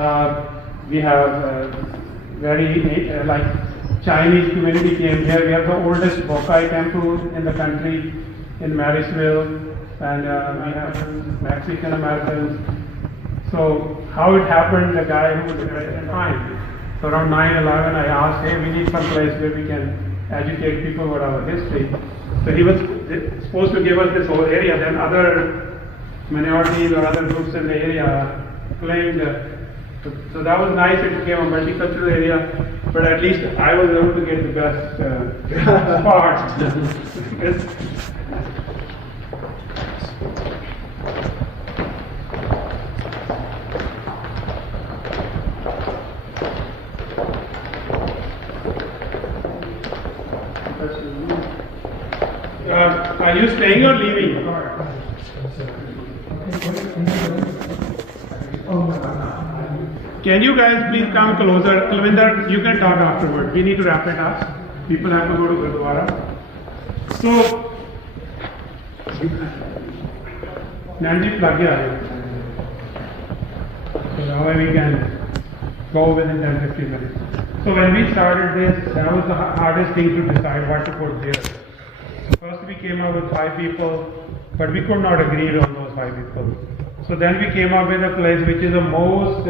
We have very like Chinese community came here. We have the oldest Bokai temple in the country in Marysville, and we have Mexican Americans. So how it happened, the guy who was there at the time. So around 9/11, I asked, hey, we need some place where we can educate people about our history. So he was supposed to give us this whole area. Then other minorities or other groups in the area claimed. So that was nice. It became a multicultural area. But at least I was able to get the best part. Are you staying or leaving? Can you guys please come closer? Kalvinder, you can talk afterward. We need to wrap it up. People have to go to Gurdwara. So, Nanji plug here. So now we can go within 10-15 minutes. So when we started this, that was the hardest thing to decide what to put there. First we came up with 5 people, but we could not agree on those 5 people. So then we came up with a place which is the most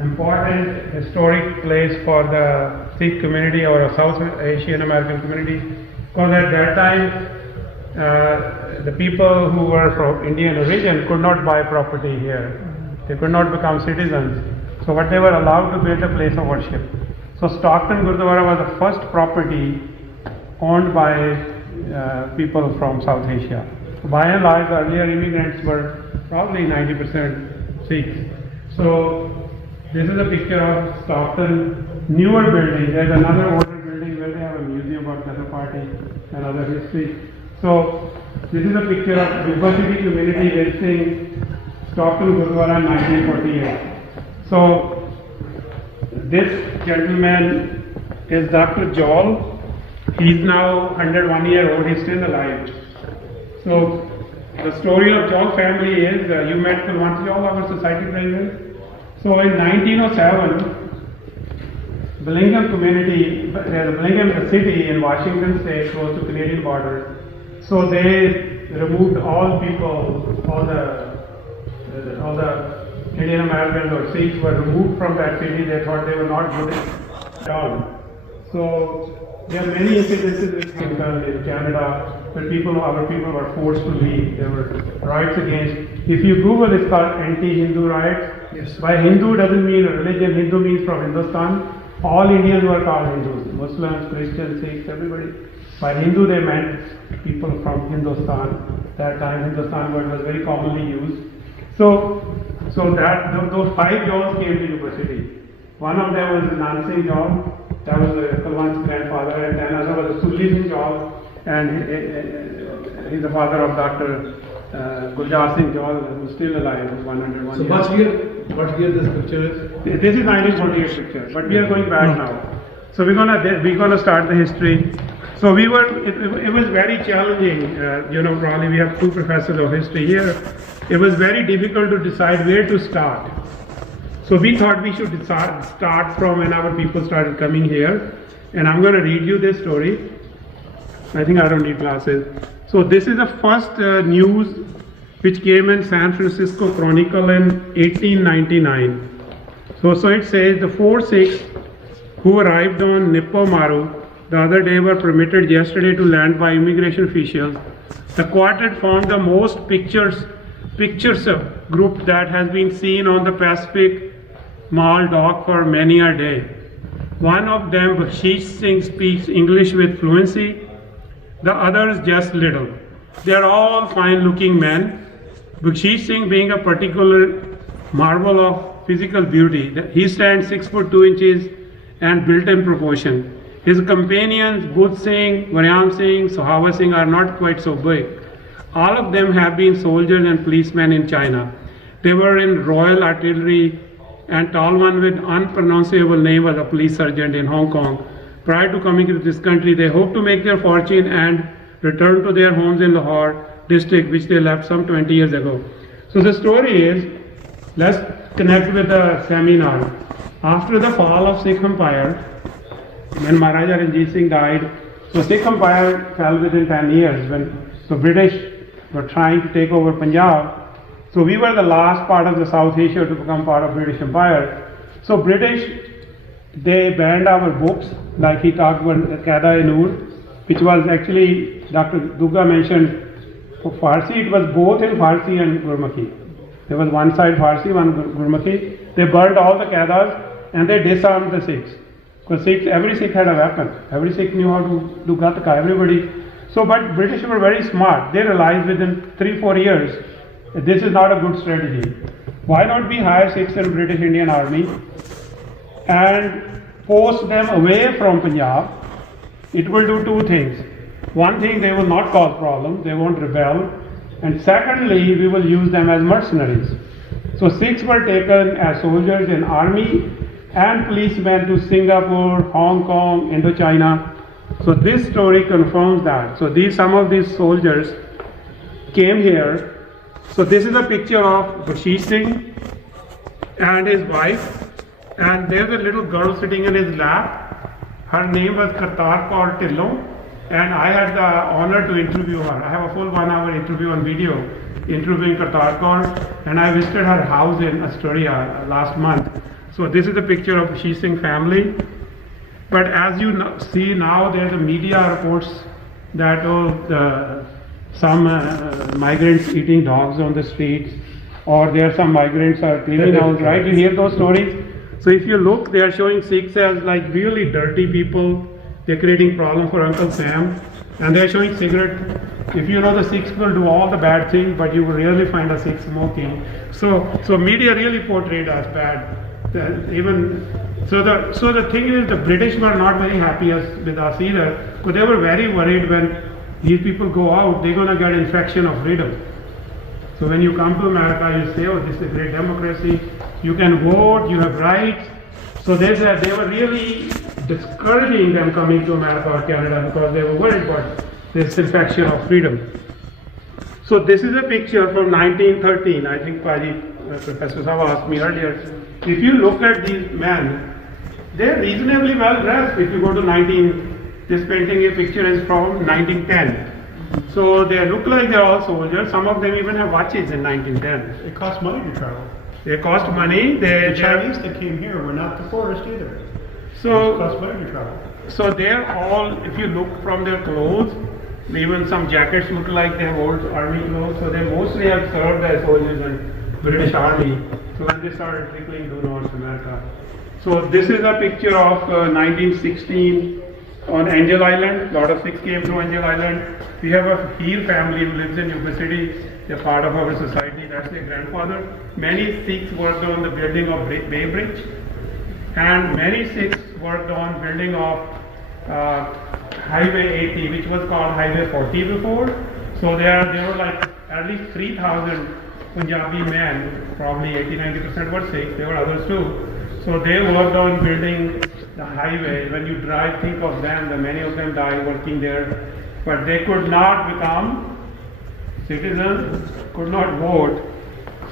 important historic place for the Sikh community or a South Asian American community. Because at that time, the people who were from Indian origin could not buy property here. They could not become citizens. So what they were allowed to build a place of worship. So Stockton Gurdwara was the first property owned by people from South Asia. So by and large, the earlier immigrants were probably 90% Sikhs. So this is a picture of Stockton, newer building. There's another older building where they have a museum about Kazar Party and other history. So this is a picture of Yuba City community visiting Stockton Gurdwara in 1948. So this gentleman is Dr. Jol. He's now 101 years old, he's still alive. So the story of Jol family is, you met Kulwant Jol, our society president. So in 1907, Bellingham community, Bellingham is a city in Washington state close to Canadian border. So they removed all people, all the Indian Americans or Sikhs were removed from that city. They thought they were not good at all. So there are many incidences which happened in Canada where our people were forced to leave. There were riots against. If you Google, it's called anti-Hindu riots. Yes. By Hindu doesn't mean a religion. Hindu means from Hindustan. All Indians were called Hindus. Muslims, Christians, Sikhs, everybody. By Hindu they meant people from Hindustan. That time Hindustan word was very commonly used. So those 5 Jols came to Yuba City. One of them was Nansing Jol. That was Kulwant's grandfather, and then another was Sulli Singh Jol, and he's the father of Dr. Guljar Singh Jol, who's still alive, 101 So what year this picture is? This is 1948 picture, but we are going back now. So we're gonna start the history. So it was very challenging. Probably we have 2 professors of history here. It was very difficult to decide where to start. So we thought we should start from when our people started coming here. And I'm going to read you this story. I think I don't need glasses. So this is the first news which came in San Francisco Chronicle in 1899. So it says the 4 Sikhs who arrived on Nippo Maru the other day were permitted yesterday to land by immigration officials. The quartet formed the most picturesque group that has been seen on the Pacific Mall dock for many a day. One of them, Bakshish Singh, speaks English with fluency. The others just little. They are all fine-looking men. Bakshish Singh being a particular marvel of physical beauty. He stands 6 foot 2 inches and built in proportion. His companions, Budh Singh, Varyam Singh, Sohawa Singh are not quite so big. All of them have been soldiers and policemen in China. They were in Royal Artillery, and tall one with unpronounceable name was a police sergeant in Hong Kong. Prior to coming to this country, they hoped to make their fortune and return to their homes in Lahore district, which they left some 20 years ago. So the story is, let's connect with the seminar. After the fall of Sikh Empire, when Maharaja Ranjit Singh died, so Sikh Empire fell within 10 years when the British were trying to take over Punjab. So we were the last part of the South Asia to become part of British Empire. So British, they banned our books, like he talked about Qaeda-e-Noor, which was actually, Dr. Duga mentioned, for Farsi, it was both in Farsi and Gurmukhi. There was one side Farsi, one Gurmukhi. They burned all the Qaedas and they disarmed the Sikhs. Because Sikhs, every Sikh had a weapon. Every Sikh knew how to do Gatka, everybody. So, but British were very smart. They realized within 3-4 years, that this is not a good strategy. Why not we hire Sikhs in British Indian Army and post them away from Punjab? It will do two things. One thing, they will not cause problems, they won't rebel. And secondly, we will use them as mercenaries. So Sikhs were taken as soldiers in army and policemen to Singapore, Hong Kong, Indochina. So this story confirms that. So some of these soldiers came here. So this is a picture of Bashish Singh and his wife. And there's a little girl sitting in his lap. Her name was Kartar Kaur Tillon. And I had the honor to interview her. I have a full 1-hour interview on video interviewing Kartar Kaur, and I visited her house in Astoria last month. So this is a picture of Bashish Singh family. But as you see now, there's a media reports that some migrants eating dogs on the streets, or there are some migrants are cleaning house, right? You hear those stories? So if you look, they are showing Sikhs as like really dirty people. They're creating problem for Uncle Sam, and they're showing cigarette. If you know, the Sikhs will do all the bad things, but you will rarely find a Sikh smoking. So media really portrayed us bad. So the thing is, the British were not very happy with us either, because they were very worried when these people go out, they're gonna get infection of freedom. So when you come to America, you say, oh, this is a great democracy. You can vote, you have rights. So they were really discouraging them coming to America or Canada because they were worried about this infection of freedom. So this is a picture from 1913. I think Professor Sava asked me earlier. If you look at these men, they're reasonably well dressed. If you go to this painting, a picture is from 1910. So they look like they're all soldiers. Some of them even have watches in 1910. It costs money to travel. They cost money. The Chinese that came here were not the poorest either. So it costs money to travel. So they're all, if you look from their clothes, even some jackets look like they have old army clothes. So they mostly have served as soldiers in British Army. So when they started trickling to North America. So this is a picture of 1916 on Angel Island. A lot of Sikhs came to Angel Island. We have a Heer family who lives in Yuba City. They're part of our society. That's their grandfather. Many Sikhs worked on the building of Bay Bridge, and many Sikhs worked on building of Highway 80, which was called Highway 40 before. So there were like at least 3,000 Punjabi men, probably 80-90% were Sikhs. There were others too. So they worked on building the highway. When you drive, think of them. Many of them died working there, but they could not become citizens, could not vote.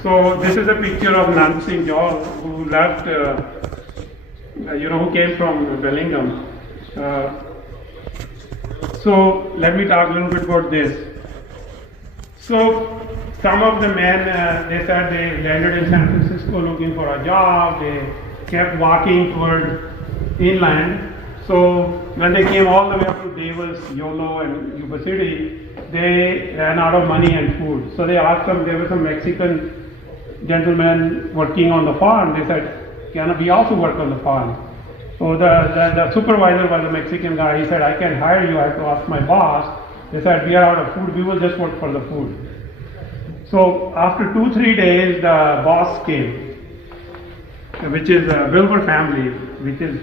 So this is a picture of Nand Singh Johal, who left, who came from Bellingham. So let me talk a little bit about this. So some of the men, they said they landed in San Francisco looking for a job. They kept walking toward inland. So when they came all the way up to Davis, Yolo, and Yuba City, they ran out of money and food. So they asked them, there were some Mexican gentlemen working on the farm. They said, can we also work on the farm? So the supervisor was a Mexican guy. He said, I can hire you, I have to ask my boss. They said, we are out of food, we will just work for the food. So after 2-3 days, the boss came, which is a Wilbur family, which is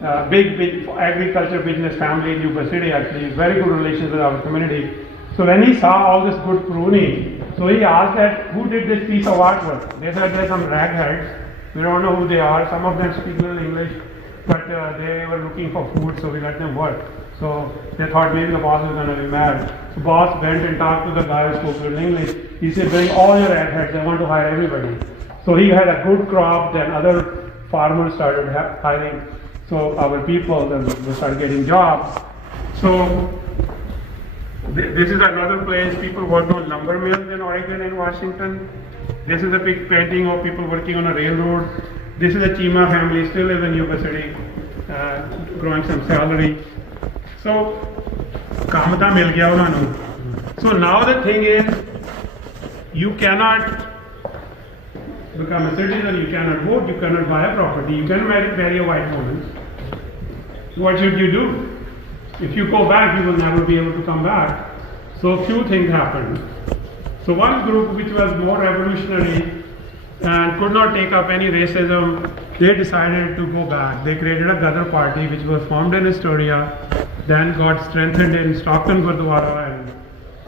a big agriculture business family in Yuba City, actually, very good relations with our community. So when he saw all this good pruning, so he asked that, who did this piece of artwork? They said there's some ragheads. We don't know who they are. Some of them speak little English, but they were looking for food, so we let them work. So they thought maybe the boss was going to be mad. So boss went and talked to the guy who spoke little English. He said, bring all your ragheads. I want to hire everybody. So he had a good crop, then other farmers started hiring. So our people, then we started getting jobs. So this is another place people work on lumber mills in Oregon and Washington. This is a big painting of people working on a railroad. This is a Chima family, still live in Yuba City, growing some celery. So, काम था मिल गया उन्होंने. So now the thing is, you cannot become a citizen, you cannot vote, you cannot buy a property, you cannot marry a white woman. What should you do? If you go back, you will never be able to come back. So few things happened. So one group which was more revolutionary and could not take up any racism, they decided to go back. They created a Gadar party which was formed in Astoria, then got strengthened in Stockton, Gurdwara and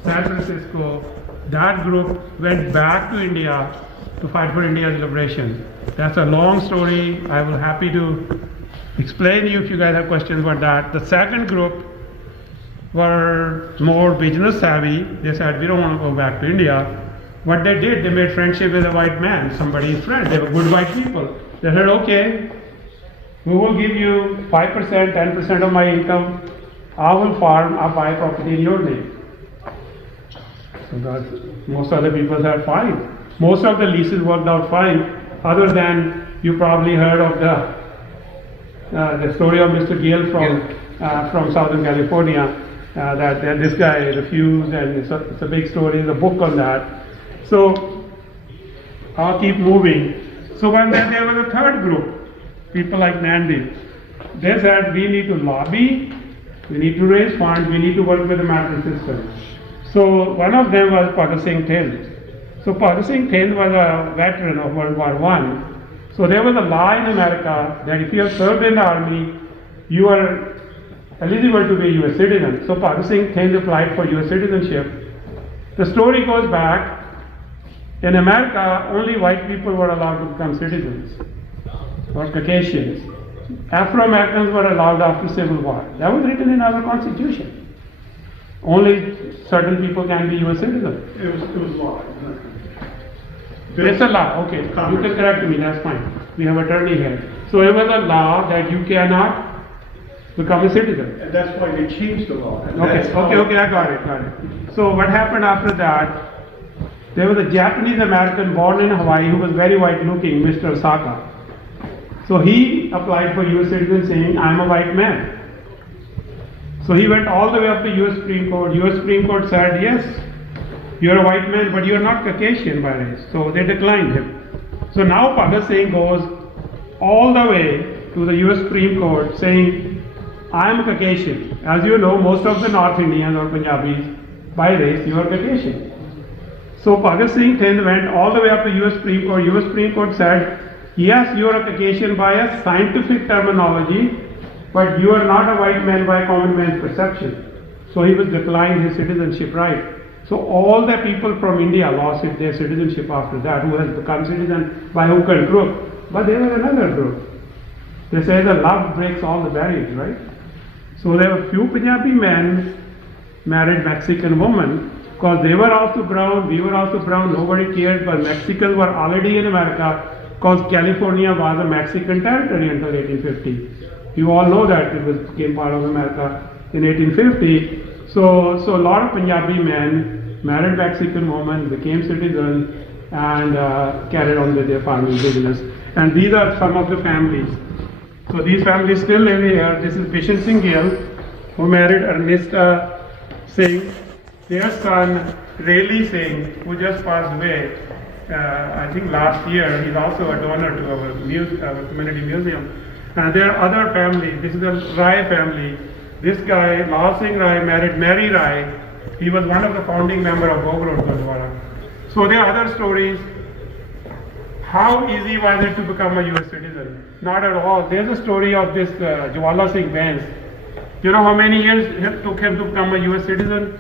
San Francisco. That group went back to India to fight for India's liberation. That's a long story. I will happy to explain to you if you guys have questions about that. The second group were more business savvy. They said, we don't want to go back to India. What they did, they made friendship with a white man, somebody's friend. They were good white people. They said, okay, we will give you 5%, 10% of my income. I will farm, I'll buy property in your name. So that most other people said, fine. Most of the leases worked out fine, other than you probably heard of the story of Mr. Gale from Southern California, that this guy refused, and it's a big story, there's a book on that. So I'll keep moving. So when there was a third group, people like Nandi, they said we need to lobby, we need to raise funds, we need to work with the American system. So one of them was Bhagat Singh Thind. So Bhagat Singh Thind was a veteran of World War I. So there was a law in America that if you have served in the army, you are eligible to be a US citizen. So Bhagat Singh Thind applied for US citizenship. The story goes back. In America, only white people were allowed to become citizens, or Caucasians. Afro-Americans were allowed after Civil War. That was written in our Constitution. Only certain people can be US citizens. It was law. It's a law, okay. You can correct me, that's fine. We have attorney here. So it was a law that you cannot become a citizen. And that's why they changed the law. Okay, I got it. So what happened after that? There was a Japanese American born in Hawaii who was very white looking, Mr. Osaka. So he applied for US citizen saying, I'm a white man. So he went all the way up to US Supreme Court. US Supreme Court said, yes, you're a white man, but you're not Caucasian by race. So they declined him. So now Bhagat Singh goes all the way to the US Supreme Court saying, I'm Caucasian. As you know, most of the North Indians or Punjabis, by race, you are Caucasian. So Bhagat Singh Thind went all the way up to US Supreme Court. US Supreme Court said, yes, you are a Caucasian by a scientific terminology, but you are not a white man by common man's perception. So he was declined his citizenship right. So all the people from India lost their citizenship after that, who has become citizen by hook and crook. But there was another group. They say the love breaks all the barriers, right? So there were few Punjabi men married Mexican women, because they were also brown, we were also brown, nobody cared, but Mexicans were already in America, because California was a Mexican territory until 1850. You all know that it became part of America in 1850. So a lot of Punjabi men married Mexican women, became citizens, and carried on with their family business. And these are some of the families. So these families still live here. This is Bishan Singh Gill, who married Ernesta Singh. Their son, Rayleigh Singh, who just passed away, I think last year. He's also a donor to our community museum. And there are other families. This is the Rai family. This guy, Lal Singh Rai, married Mary Rai. He was one of the founding members of Bogrod Gurdwara. So there are other stories. How easy was it to become a US citizen? Not at all. There's a story of this Jwala Singh Vance. You know how many years it took him to become a US citizen?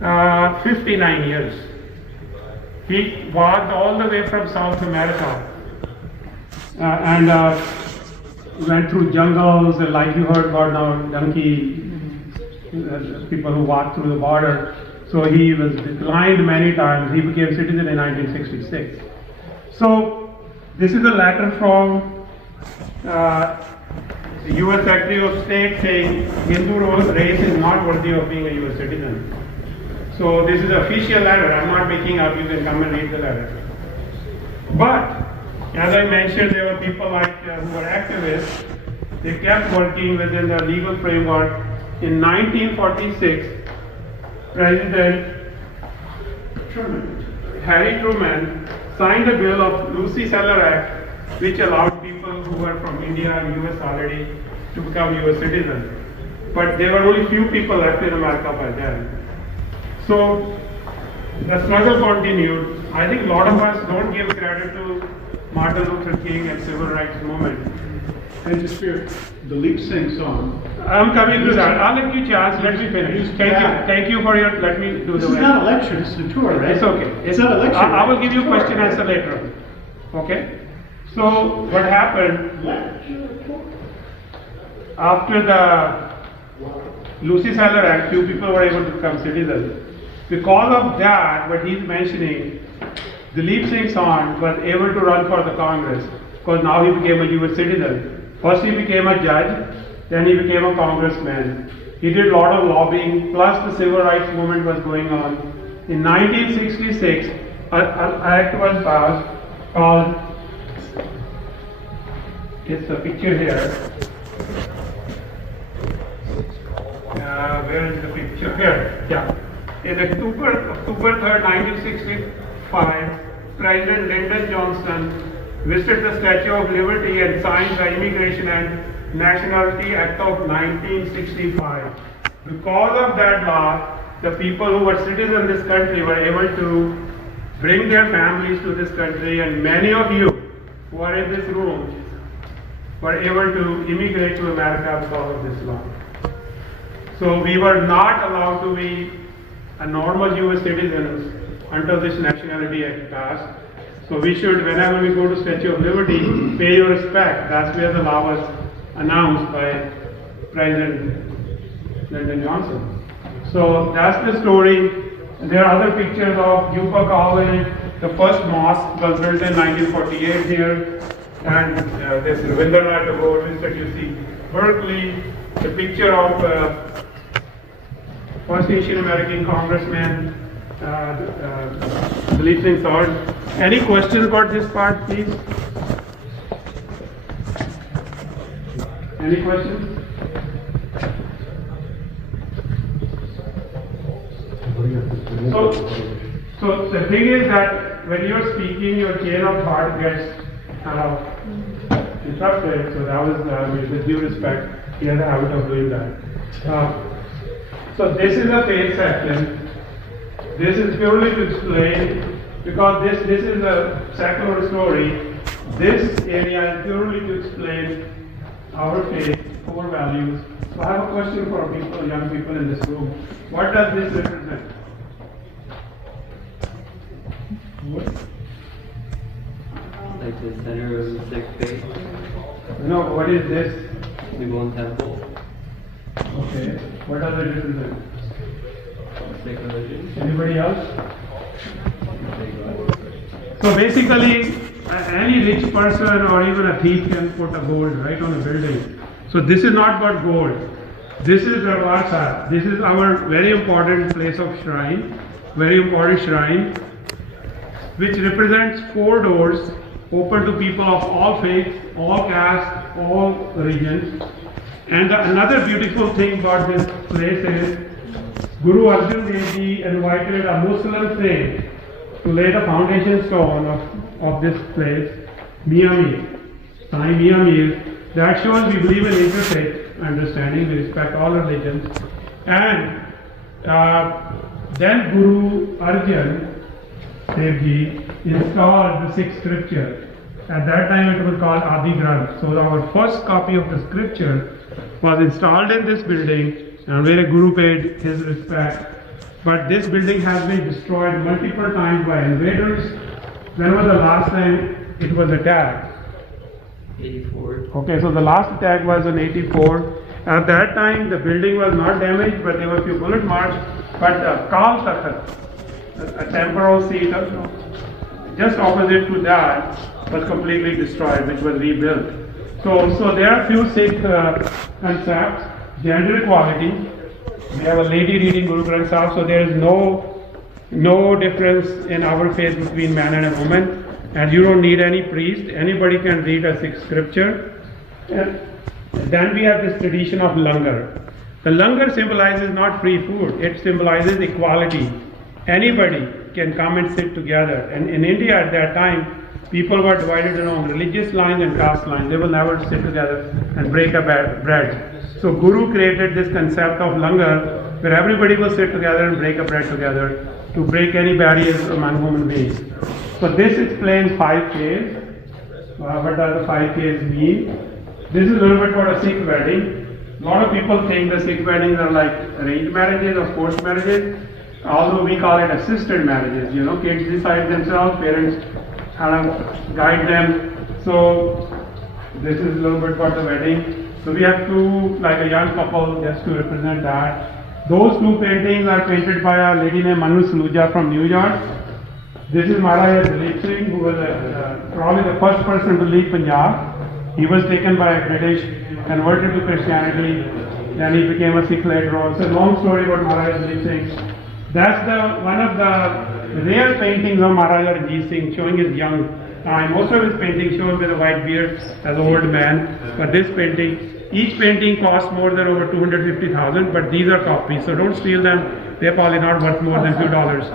59 years. He walked all the way from South America and went through jungles, and like you heard about now, donkey people who walked through the border. So he was declined many times. He became citizen in 1966. So this is a letter from the U.S. Secretary of State saying Hindu race is not worthy of being a U.S. citizen. So this is an official letter. I'm not making up. You can come and read the letter. But as I mentioned, there were people like who were activists. They kept working within the legal framework. In 1946, President Harry Truman signed a bill of Lucy-Seller Act, which allowed people who were from India and US already to become US citizens. But there were only few people left in America by then. So the struggle continued. I think a lot of us don't give credit to Martin Luther King and civil rights movement. And just fear, the Leap Sing song. I'm coming to that. I'll give you a chance. Let me finish. Thank you for your. Let me do This the. is not a lecture, this is a tour, right? It's okay. It's not a lecture. I will give you question answer later. Okay. So what happened after the Lucy-Seller Act? Few people were able to become citizens. Because of that, what he's mentioning, the Leap Sing Song was able to run for the Congress because now he became a U.S. citizen. First he became a judge, then he became a congressman. He did a lot of lobbying, plus the civil rights movement was going on. In 1966, an act was passed called, it's a picture here. Where is the picture? Here, yeah. In October 3rd, 1965, President Lyndon Johnson visited the Statue of Liberty and signed the Immigration and Nationality Act of 1965. Because of that law, the people who were citizens in this country were able to bring their families to this country, and many of you who are in this room were able to immigrate to America because of this law. So we were not allowed to be a normal US citizens until this Nationality Act passed. So we should, whenever we go to Statue of Liberty, pay your respect. That's where the law was announced by President Lyndon Johnson. So that's the story. There are other pictures of Yuba College. The first mosque was built in 1948 here. And this Rabindranath Tagore that you see. Berkeley, the picture of first Asian American congressman, Leap Sing Song. Any questions about this part, please? Any questions? So the thing is that when you're speaking, your chain of thought gets interrupted. So that was, with due respect, he has a habit of doing that. So this is a page section. This is purely to explain, because this is a secular story. This area is purely to explain our faith, our values. So I have a question for people, young people in this room. What does this represent? Like the center of the Sikh faith, No, what is this? the one temple, Okay. What does it represent? Sikh religion. Anybody else? So basically, any rich person or even a thief can put a gold right on a building. So this is not about gold. This is Darwaza. This is our very important place of shrine, very important shrine, which represents 4 doors open to people of all faiths, all castes, all religions. And another beautiful thing about this place is Guru Arjan Dev Ji invited a Muslim saint to lay the foundation stone of this place, Mia Sai Mia. That shows we believe in interfaith understanding, we respect all religions. And then Guru Arjan Dev Ji installed the 6th scripture. At that time it was called Adi Granth. So our first copy of the scripture was installed in this building, and where a Guru paid his respect. But this building has been destroyed multiple times by invaders. When was the last time it was attacked? 84. Okay, so the last attack was in 84. At that time the building was not damaged, but there were a few bullet marks. But Kang, a temporal seat of just opposite to that was completely destroyed, which was rebuilt. So there are few Sikh concepts. Gender equality. We have a lady reading Guru Granth Sahib, so there is no difference in our faith between man and a woman, and you don't need any priest. Anybody can read a Sikh scripture. And then we have this tradition of langar. The langar symbolizes not free food; it symbolizes equality. Anybody can come and sit together. And in India at that time, people were divided along religious lines and caste lines. They will never sit together and break a bread. So Guru created this concept of langar, where everybody will sit together and break a bread together to break any barriers among human beings. So this explains 5 Ks. What does the 5 Ks mean? This is a little bit about a Sikh wedding. A lot of people think the Sikh weddings are like arranged marriages or forced marriages, although we call it assisted marriages. Kids decide themselves, parents kind of guide them. So this is a little bit about the wedding. So we have two, like a young couple, just to represent that. Those 2 paintings are painted by a lady named Manu Saluja from New York. This is Maharaja Dalip Singh, who was probably the first person to leave Punjab. He was taken by British, converted to Christianity, then he became a Sikh later on. It's a long story about Maharaja Dalip Singh. That's one of the rare paintings of Maharaja Ranjit Singh, showing his young time. Most of his paintings show him with a white beard as an old man, but this painting, each painting costs more than over 250,000, but these are copies, so don't steal them. They're probably not worth more than a few dollars.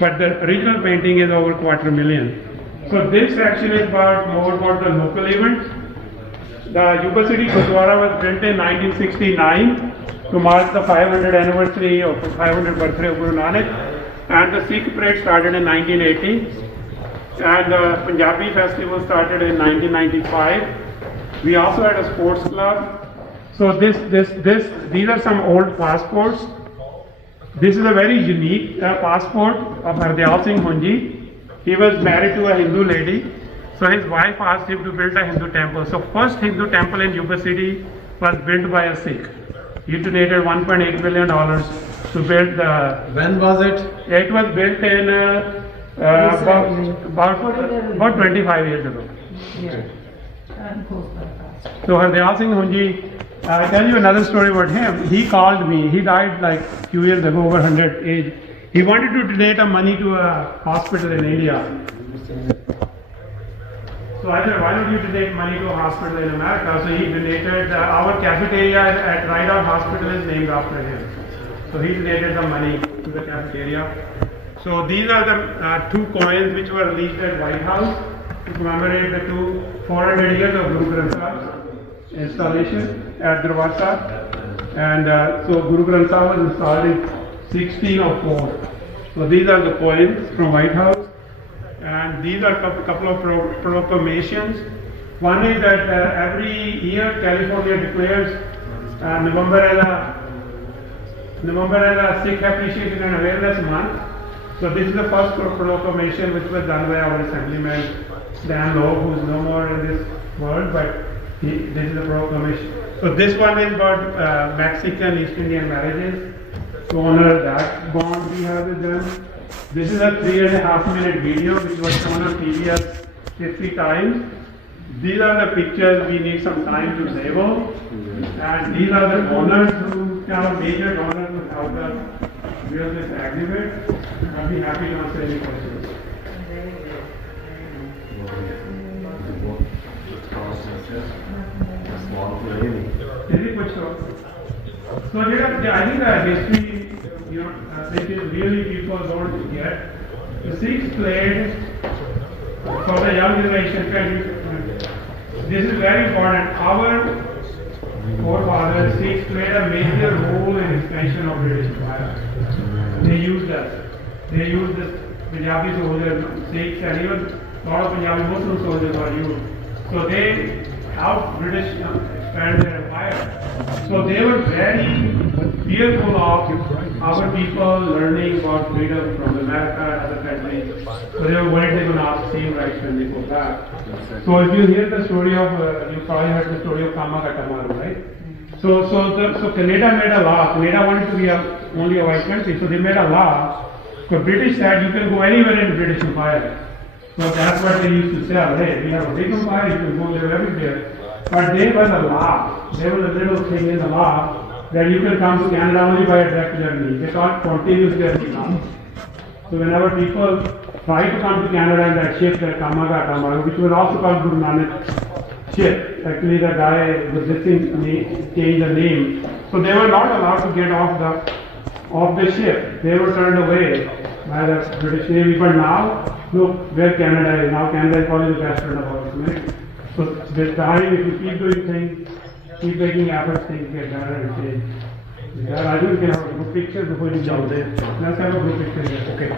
But the original painting is over $250,000. So this section is more about the local events. The Yuba City Gurdwara was built in 1969 to mark the 500th anniversary or 500th birthday of Guru Nanak, and the Sikh parade started in 1980, and the Punjabi festival started in 1995. We also had a sports club. So these are some old passports. This is a very unique passport of Hardyal Singh Hunji. He was married to a Hindu lady, so his wife asked him to build a Hindu temple. So first Hindu temple in Yuba City was built by a Sikh. He donated $1.8 million to build the... When was it? It was built in about 25 years ago. Yeah. So Hardyal Singh Hunji, I'll tell you another story about him. He called me. He died like a few years ago, over 100 age. He wanted to donate money to a hospital in India. So I said, why don't you donate money to a hospital in America? So he donated, our cafeteria at Rydal Hospital is named after him. So he donated the money to the cafeteria. So these are the 2 coins which were released at White House to commemorate the 400 years of Guru Granth Sahib's installation at Darbar Sahib. And so Guru Granth Sahib was installed in 1604. So these are the coins from White House. And these are a couple of proclamations. One is that every year California declares November as a Sikh Appreciation and Awareness Month. So this is the first proclamation which was done by our Assemblyman Dan Loeb, who is no more in this world, but this is the proclamation. So this one is about Mexican East Indian marriages. To honor that bond we have with them. This is a 3.5-minute video which was shown on PBS 50 times. These are the pictures we need some time to label. And these are the donors who kind of major donors who helped us build this exhibit. I'll be happy to answer any questions. So I think the history, which is really people don't get. The Sikhs played for the young generation. This is very important. Our forefathers, Sikhs, played a major role in expansion of British Empire. They used us. They used the Punjabi soldiers, Sikhs, and even a lot of Punjabi Muslim soldiers were used. So they helped British expand their empire. So they were very fearful of our people learning about freedom from America and other countries. So they were worried they would not have same rights when they go back. So if you hear the story of, you probably heard the story of Kama Katamaru, right? So Canada made a law. Canada wanted to be only a white country, so they made a law. The British said you can go anywhere in the British Empire. So that's what they used to sell. Hey, we have a big empire, you can go live everywhere. But there was a law. There was a little thing in the law that you can come to Canada only by a direct journey. They call it continuous journey now. So whenever people try to come to Canada in that ship, that Kamaga, which was also called Guru Nanak ship. Actually, the guy resisting changed the name. So they were not allowed to get off the ship. They were turned away by the British Navy. But now, look where Canada is. Now Canada is probably the best friend of ours. Right? So with time, if you keep doing things, keep making efforts, things get better and change. I think we can have a group picture before you jump there. Let's have a group picture here. Okay.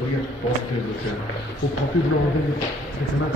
Oh, yes, both tables, yeah. Oh, coffee blow, I think it's not